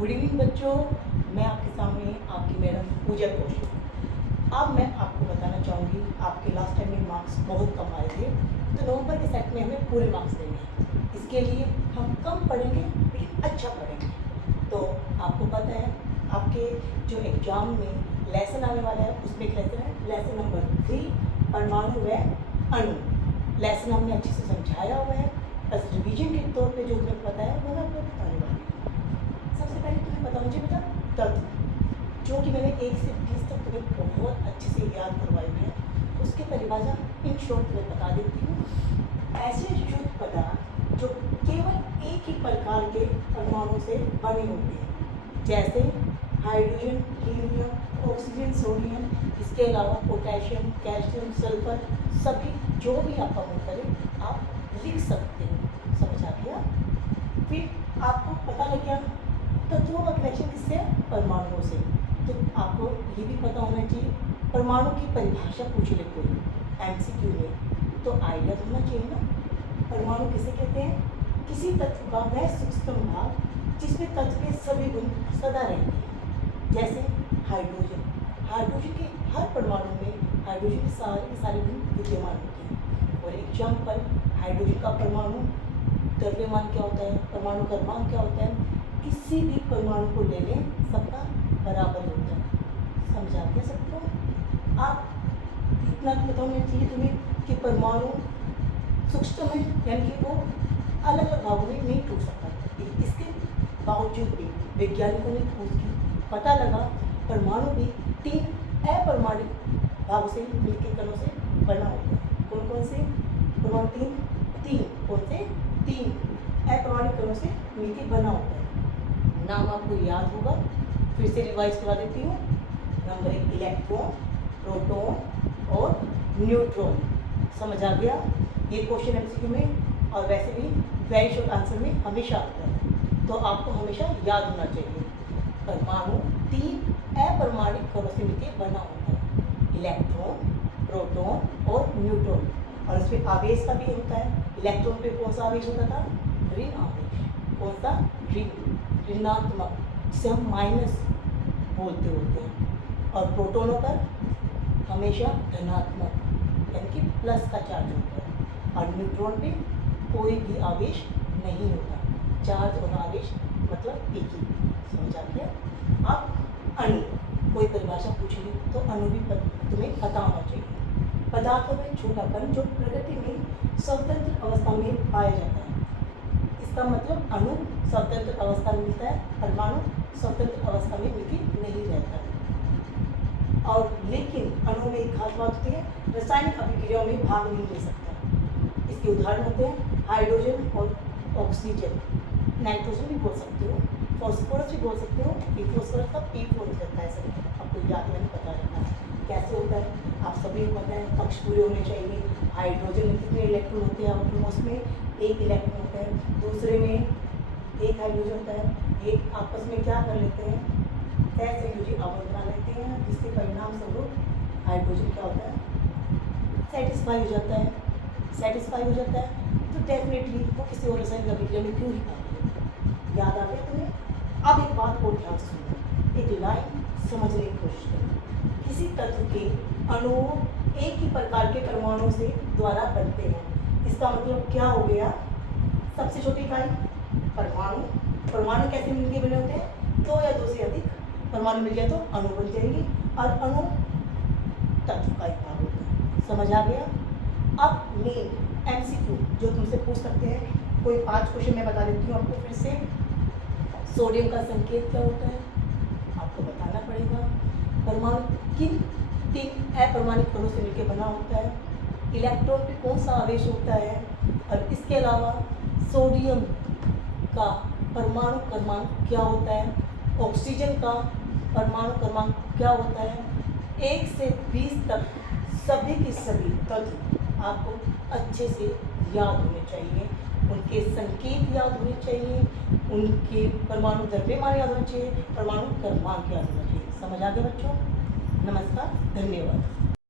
Good evening बच्चों, मैं आपके सामने आपकी मैडम पूजा कौशिक। अब मैं आपको बताना चाहूँगी, आपके लास्ट टाइम में मार्क्स बहुत कम आए थे, तो नवंबर के सेट में हमें पूरे मार्क्स देंगे। इसके लिए हम कम पढ़ेंगे लेकिन अच्छा पढ़ेंगे। तो आपको पता है आपके जो एग्ज़ाम में लेसन आने वाला है, उसमें एक लेसन है लेसन नंबर 3 परमाणु व अणु। लेसन हमने अच्छे से समझाया हुआ है, बस रिवीजन के तौर पे जो तुम्हें पता है वो मैं आपको बताने वाली हूँ। सबसे पहले तुम्हें पता मुझे बेटा तत्व, जो कि मैंने 1 से 20 तक तुम्हें बहुत अच्छे से याद करवाई है, उसकी परिभाषा इन शॉर्ट तुम्हें बता देती हूँ। ऐसे शुद्ध पदार्थ जो केवल एक ही प्रकार के परमाणु से बने होते हैं, जैसे हाइड्रोजन, हीलियम, ऑक्सीजन, सोडियम, इसके अलावा पोटेशियम, कैल्शियम, सल्फर, सभी जो भी आपका मन करे आप लिख सकते हो। समझ आ गया? फिर आपको पता लग गया तत्वों का कनेक्शन किससे है? परमाणुओं से। तो आपको ये भी पता होना चाहिए परमाणु की परिभाषा पूछ ले कोई एमसीक्यू में, तो आइडिया तो होना चाहिए ना। परमाणु किसे कहते हैं? किसी तत्व का वह सूक्ष्म भाग जिसमें तत्व के सभी गुण सदा रहते हैं। जैसे हाइड्रोजन, हाइड्रोजन के हर परमाणु में हाइड्रोजन के सारे गुण विद्यमान होते हैं। और एग्जाम्पल, हाइड्रोजन का परमाणु द्रव्यमान क्या होता है, परमाणु क्रमांक क्या होता है, किसी भी परमाणु को ले लें सबका बराबर होता है। समझा दिया सबको? आप इतना पता होना चाहिए तुम्हें कि परमाणु सूक्ष्म है, यानी कि वो अलग अलग भागों में नहीं टूट सकता। इसके बावजूद भी वैज्ञानिकों ने खोज की, पता लगा परमाणु भी 3 अपरमाणिक भागों से मिलकर कणों से बना होता है। कौन कौन से परमाणु? 3 कौन से? 3 अपरमाणिक कणों से मिलकर बना होता है। नाम आपको याद होगा, फिर से रिवाइज करवा देती हूँ। नंबर 1 इलेक्ट्रॉन, प्रोटॉन और न्यूट्रॉन। समझ आ गया? ये क्वेश्चन एमसीक्यू में और वैसे भी वेरी शॉर्ट आंसर में हमेशा आता है, तो आपको हमेशा याद होना चाहिए परमाणु 3 अपरमाणिक कणों से मिलकर बना होता है, इलेक्ट्रॉन, प्रोटॉन और न्यूट्रॉन। और इसमें आवेश का भी होता है। इलेक्ट्रॉन पे कौन सा आवेश होता था? ऋण आवेश। कौन सा? ऋणात्मक, जिसे हम माइनस बोलते होते हैं। और प्रोटोनों पर हमेशा धनात्मक, यानी कि प्लस का चार्ज होता है। और न्यूट्रॉन पे कोई भी आवेश नहीं होता। चार्ज और आवेश मतलब एक ही। समझ आ गया? अब अणु, कोई परिभाषा पूछेगी तो अणु भी तुम्हें पता होना चाहिए। पदार्थों में छोटा कण जो प्रकृति में स्वतंत्र अवस्था में पाया जाता है। इसका मतलब अणु स्वतंत्र अवस्था में मिलता है, परमाणु स्वतंत्र अवस्था में मिलकर नहीं रहता है। और लेकिन अणु में एक खास बात होती है, रासायनिक अभिक्रियाओं में भाग नहीं ले सकता। इसके उदाहरण होते हैं हाइड्रोजन और ऑक्सीजन। नाइट्रोजन भी बोल सकते हो, फॉस्फोरस भी बोल सकते हो। फॉस्फोरस का P4 हो जाता है। सर आपको याद नहीं पता रहता है कैसे होता है, आप सभी को पता है। पक्ष पूरे होने चाहिए। हाइड्रोजन में कितने इलेक्ट्रॉन होते हैं? उसमें एक इलेक्ट्रॉन होता है, दूसरे में एक हाइड्रोजन होता है। ये आपस में क्या कर लेते हैं? सहसंयोजी अवयव बना लेते हैं, जिसके परिणाम स्वरूप हाइड्रोजन क्या होता है? सेटिस्फाई हो जाता है। सेटिस्फाई हो जाता है तो डेफिनेटली वो किसी और रासायनिक अभिक्रिया में क्यों ही भाग। याद आ गया तुम्हें? अब एक बात और ध्यान सुनो, एक लाइन समझने की कोशिश करो। किसी तत्व के अणुओं एक ही प्रकार के परमाणुओं से द्वारा बनते हैं। इसका मतलब क्या हो गया? सबसे छोटी इकाई परमाणु। परमाणु कैसे मिलके बने होते हैं? 2 या 2 से अधिक परमाणु मिल जाए तो अणु बन जाएंगे, और अणु तत्व का एक भाग होता है। समझ आ गया? अब मेन एमसीक्यू जो तुमसे पूछ सकते हैं, कोई 5 क्वेश्चन मैं बता देती हूँ आपको फिर से। सोडियम का संकेत क्या होता है? आपको बताना पड़ेगा। परमाणु किन 3 अपरमाणिक कणों से मिलकर बना होता है? इलेक्ट्रॉन पे कौन सा आवेश होता है? और इसके अलावा सोडियम का परमाणु क्रमांक क्या होता है? ऑक्सीजन का परमाणु क्रमांक क्या होता है? 1 से 20 तक सभी के सभी तत्व आपको अच्छे से याद होने चाहिए। उनके संकेत याद होने चाहिए, उनके परमाणु द्रव्यमान याद होना चाहिए, परमाणु क्रमांक याद होना चाहिए। समझ आ गया बच्चों? नमस्कार, धन्यवाद।